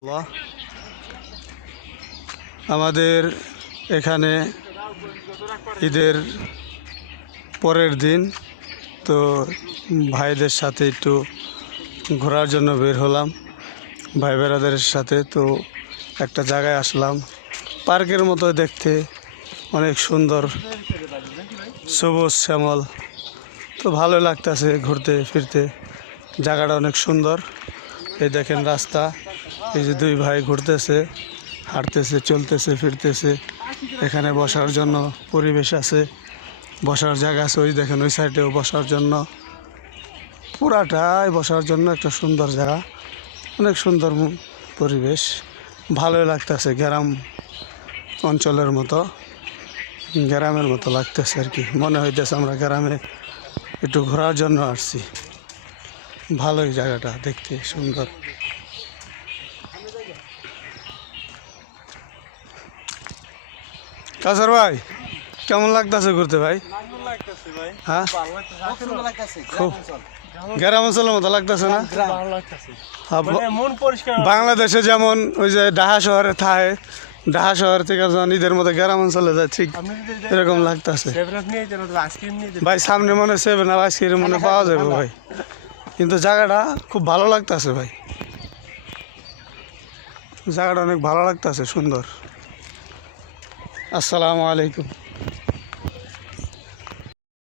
আমাদের এখানে ঈদের পরের দিন, তো ভাইদের সাথে একটু ঘোরার জন্য বের হলাম ভাই বেড়াদের সাথে। তো একটা জায়গায় আসলাম, পার্কের মতো দেখতে, অনেক সুন্দর সবুজ শ্যামল। তো ভালো লাগতেছে ঘুরতে ফিরতে, জায়গাটা অনেক সুন্দর। এই দেখেন রাস্তা, এই যে দুই ভাই ঘুরতেছে, হাঁটতেছে, চলতেছে, ফিরতেছে। এখানে বসার জন্য পরিবেশ আছে, বসার জায়গা আছে। ওই দেখেন ওই সাইডেও বসার জন্য, পুরাটাই বসার জন্য একটা সুন্দর জায়গা, অনেক সুন্দর পরিবেশ। ভালোই লাগতেছে, গ্রাম অঞ্চলের মতো, গ্রামের মতো লাগতেছে আর কি। মনে হইতেছে আমরা গ্রামে একটু ঘোরার জন্য আসছি। ভালোই জায়গাটা দেখতে সুন্দর। কাসার ভাই, কেমন লাগতেছে ঘুরতে ভাই? হ্যাঁ, খুব গ্রাম অঞ্চলের মতো লাগতেছে না? বাংলাদেশে যেমন ওই যে ঢাকা শহরে থাকে, ঢাকা শহর থেকে যখন ঈদের মধ্যে গ্রাম অঞ্চলে যায়, ঠিক এরকম লাগতেছে ভাই। সামনে মনে 7 আপ আইসক্রিম মনে পাওয়া যাবে ভাই, কিন্তু জায়গাটা খুব ভালো লাগতেছে ভাই, জায়গাটা অনেক ভালো লাগতেছে, সুন্দর। আসসালামু আলাইকুম।